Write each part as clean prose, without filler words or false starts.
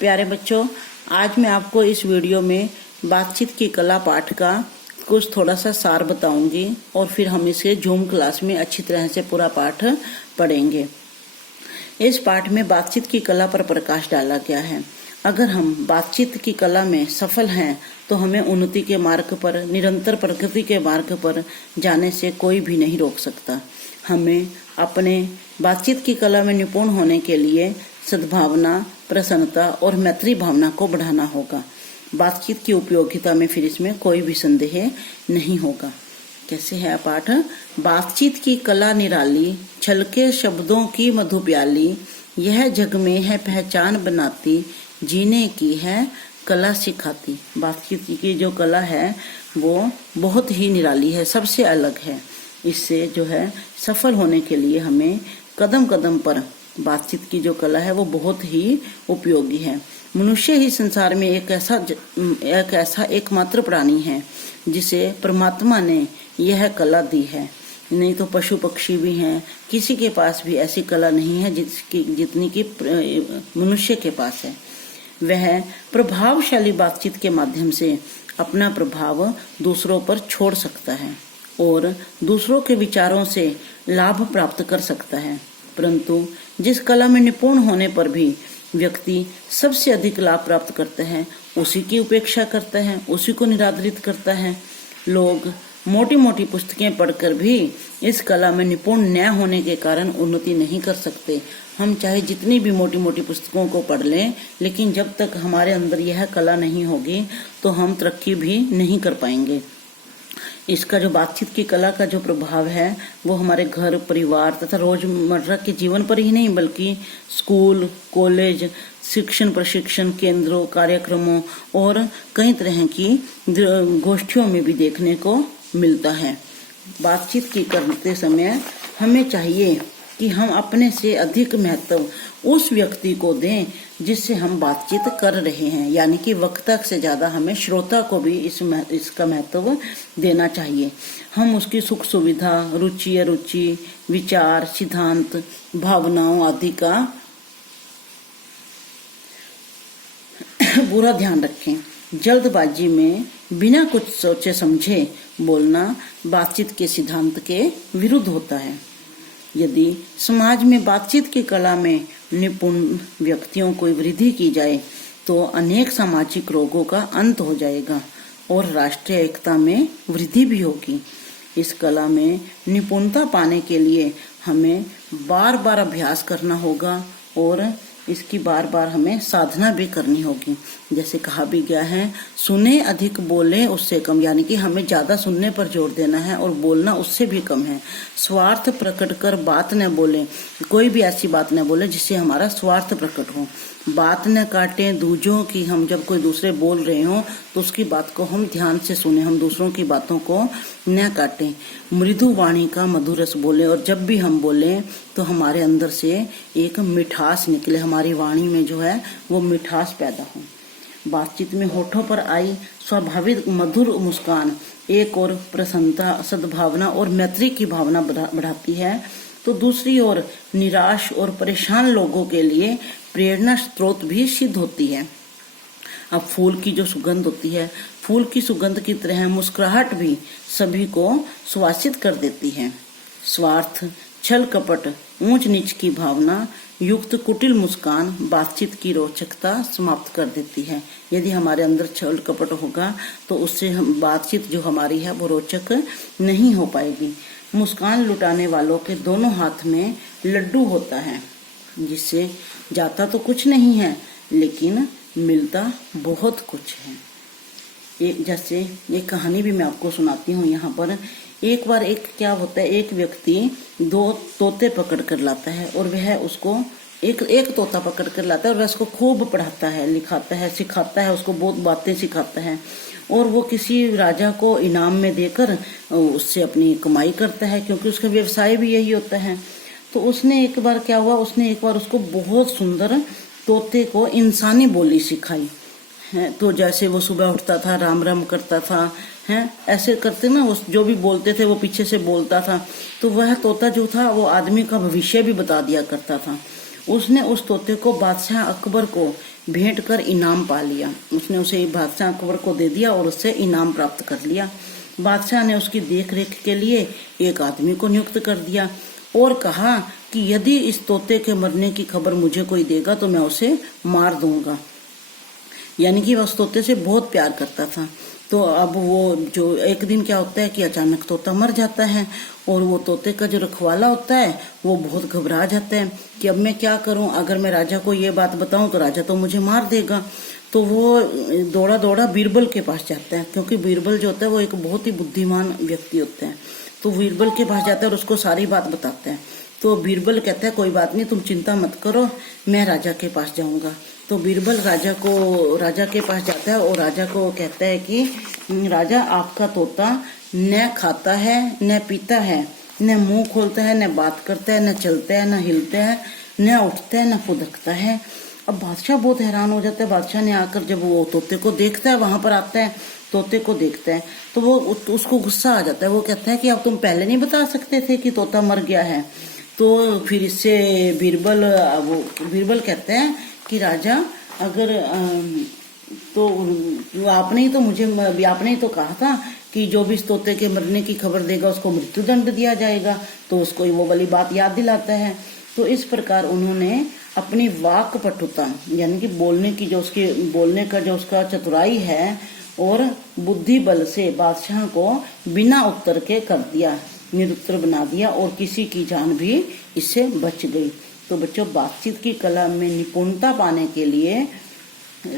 प्यारे बच्चों, आज मैं आपको इस वीडियो में बातचीत की कला पाठ का कुछ थोड़ा सा सार बताऊंगी और फिर हम इसे जूम क्लास में अच्छी तरह से पूरा पाठ पढ़ेंगे। इस पाठ में बातचीत की कला पर प्रकाश डाला गया है। अगर हम बातचीत की कला में सफल हैं तो हमें उन्नति के मार्ग पर, निरंतर प्रगति के मार्ग पर जाने से कोई भी नहीं रोक सकता। हमें अपने बातचीत की कला में निपुण होने के लिए सद्भावना, प्रसन्नता और मैत्री भावना को बढ़ाना होगा। बातचीत की उपयोगिता में फिर इसमें कोई भी संदेह नहीं होगा। कैसे है पाठ? बातचीत की कला निराली, छलके शब्दों की मधु प्याली, यह जग में है पहचान बनाती, जीने की है कला सिखाती। बातचीत की जो कला है वो बहुत ही निराली है, सबसे अलग है। इससे जो है सफल होने के लिए हमें कदम कदम पर बातचीत की जो कला है वो बहुत ही उपयोगी है। मनुष्य ही संसार में एक ऐसा एकमात्र प्राणी है जिसे परमात्मा ने यह कला दी है। नहीं तो पशु पक्षी भी हैं, किसी के पास भी ऐसी कला नहीं है जितनी की मनुष्य के पास है। वह प्रभावशाली बातचीत के माध्यम से अपना प्रभाव दूसरों पर छोड़ सकता है और दूसरों के विचारों से लाभ प्राप्त कर सकता है। परंतु जिस कला में निपुण होने पर भी व्यक्ति सबसे अधिक लाभ प्राप्त करता है, उसी की उपेक्षा करता है, उसी को निरादरित करता है। लोग मोटी मोटी पुस्तकें पढ़कर भी इस कला में निपुण न होने के कारण उन्नति नहीं कर सकते। हम चाहे जितनी भी मोटी मोटी पुस्तकों को पढ़ लें, लेकिन जब तक हमारे अंदर यह कला नहीं होगी तो हम तरक्की भी नहीं कर पाएंगे। इसका जो बातचीत की कला का जो प्रभाव है वो हमारे घर परिवार तथा रोजमर्रा के जीवन पर ही नहीं बल्कि स्कूल, कॉलेज, शिक्षण प्रशिक्षण केंद्रों, कार्यक्रमों और कई तरह की गोष्ठियों में भी देखने को मिलता है। बातचीत की करते समय हमें चाहिए कि हम अपने से अधिक महत्व उस व्यक्ति को दें जिससे हम बातचीत कर रहे हैं, यानी कि वक्ता से ज्यादा हमें श्रोता को भी इसका महत्व देना चाहिए। हम उसकी सुख सुविधा, रुचि अरुचि, विचार, सिद्धांत, भावनाओं आदि का पूरा ध्यान रखें। जल्दबाजी में बिना कुछ सोचे समझे बोलना बातचीत के सिद्धांत के विरुद्ध होता है। यदि समाज में बातचीत की कला में निपुण व्यक्तियों को वृद्धि की जाए तो अनेक सामाजिक रोगों का अंत हो जाएगा और राष्ट्रीय एकता में वृद्धि भी होगी। इस कला में निपुणता पाने के लिए हमें बार बार अभ्यास करना होगा और इसकी बार बार हमें साधना भी करनी होगी। जैसे कहा भी गया है, सुने अधिक बोले उससे कम, यानी कि हमें ज्यादा सुनने पर जोर देना है और बोलना उससे भी कम है। स्वार्थ प्रकट कर बात न बोले, कोई भी ऐसी बात न बोले जिससे हमारा स्वार्थ प्रकट हो। बात न काटे दूजों की, हम जब कोई दूसरे बोल रहे हो तो उसकी बात को हम ध्यान से सुने, हम दूसरों की बातों को न काटें। मृदु वाणी का मधुर रस बोले, और जब भी हम बोले तो हमारे अंदर से एक मिठास निकले, हमारी वाणी में जो है वो मिठास पैदा हो। बातचीत में होठों पर आई स्वाभाविक मधुर मुस्कान एक और प्रसन्नता, सद्भावना और मैत्री की भावना बढ़ाती है, तो दूसरी ओर निराश और परेशान लोगों के लिए प्रेरणा स्रोत भी सिद्ध होती है। अब फूल की जो सुगंध होती है, फूल की सुगंध की तरह मुस्कुराहट भी सभी को सुवासित कर देती है। स्वार्थ, छल कपट, ऊंच नीच की भावना युक्त कुटिल मुस्कान बातचीत की रोचकता समाप्त कर देती है। यदि हमारे अंदर छल कपट होगा तो उससे हम बातचीत जो हमारी है वो रोचक नहीं हो पाएगी। मुस्कान लुटाने वालों के दोनों हाथ में लड्डू होता है, जिससे जाता तो कुछ नहीं है लेकिन मिलता बहुत कुछ है। जैसे एक कहानी भी मैं आपको सुनाती हूँ यहाँ पर। एक बार क्या होता है, एक व्यक्ति दो तोते पकड़ कर लाता है और वह उसको एक तोता पकड़ कर लाता है और वह उसको खूब पढ़ाता है, लिखाता है, सिखाता है, उसको बहुत बातें सिखाता है और वो किसी राजा को इनाम में देकर उससे अपनी कमाई करता है, क्योंकि उसका व्यवसाय भी यही होता है। तो उसने एक बार उसको बहुत सुंदर तोते को इंसानी बोली सिखाई है। तो जैसे वो सुबह उठता था, राम राम करता था, हैं ऐसे करते ना, वो जो भी बोलते थे वो पीछे से बोलता था। तो वह तोता जो था वो आदमी का भविष्य भी बता दिया करता था। उसने उस तोते को बादशाह अकबर को भेंट कर इनाम पा लिया। उसने उसे बादशाह अकबर को दे दिया और उससे इनाम प्राप्त कर लिया। बादशाह ने उसकी देखरेख के लिए एक आदमी को नियुक्त कर दिया और कहा कि यदि इस तोते के मरने की खबर मुझे कोई देगा तो मैं उसे मार दूंगा। यानी कि वह उस तोते से बहुत प्यार करता था। तो अब वो जो एक दिन क्या होता है कि अचानक तोता मर जाता है और वो तोते का जो रखवाला होता है वो बहुत घबरा जाता है कि अब मैं क्या करूं, अगर मैं राजा को ये बात बताऊं तो राजा तो मुझे मार देगा। तो वो दौड़ा दौड़ा बीरबल के पास जाता है, क्योंकि बीरबल जो होता है वो एक बहुत ही बुद्धिमान व्यक्ति होते हैं। तो बीरबल के पास जाता है और उसको सारी बात बताते हैं। तो बीरबल कहता है कोई बात नहीं, तुम चिंता मत करो, मैं राजा के पास जाऊंगा। तो बीरबल राजा के पास जाता है और राजा को कहता है कि राजा, आपका तोता न खाता है न पीता है, न मुंह खोलता है, न बात करता है, न चलता है, न हिलता है, न उठता है, न फुदकता है। अब बादशाह बहुत हैरान हो जाता है। बादशाह ने आकर जब वो तोते को देखता है, वहां पर आता है, तोते को देखता है तो वो उसको गुस्सा आ जाता है। वो कहता है कि अब तुम पहले नहीं बता सकते थे कि तोता मर गया है। तो फिर इससे बीरबल कहते हैं कि राजा, अगर तो आपने ही तो कहा था कि जो भी इस तोते के मरने की खबर देगा उसको मृत्युदंड दिया जाएगा। तो उसको वो वाली बात याद दिलाता है। तो इस प्रकार उन्होंने अपनी वाक पटुता यानी कि बोलने का जो उसका चतुराई है और बुद्धि बल से बादशाह को बिना उत्तर के कर दिया, निरुत्तर बना दिया और किसी की जान भी इससे बच गई। तो बच्चों, बातचीत की कला में निपुणता पाने के लिए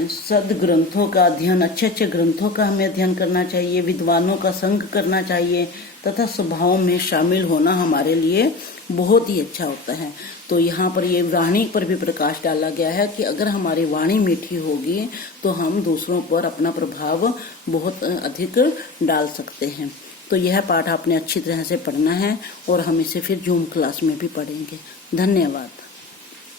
सदग्रंथों का अध्ययन, अच्छे ग्रंथों का हमें अध्ययन करना चाहिए, विद्वानों का संग करना चाहिए तथा स्वभाव में शामिल होना हमारे लिए बहुत ही अच्छा होता है। तो यहाँ पर ये वाणी पर भी प्रकाश डाला गया है कि अगर हमारी वाणी मीठी होगी तो हम दूसरों पर अपना प्रभाव बहुत अधिक डाल सकते हैं। तो यह पाठ आपने अच्छी तरह से पढ़ना है और हम इसे फिर जूम क्लास में भी पढ़ेंगे। धन्यवाद।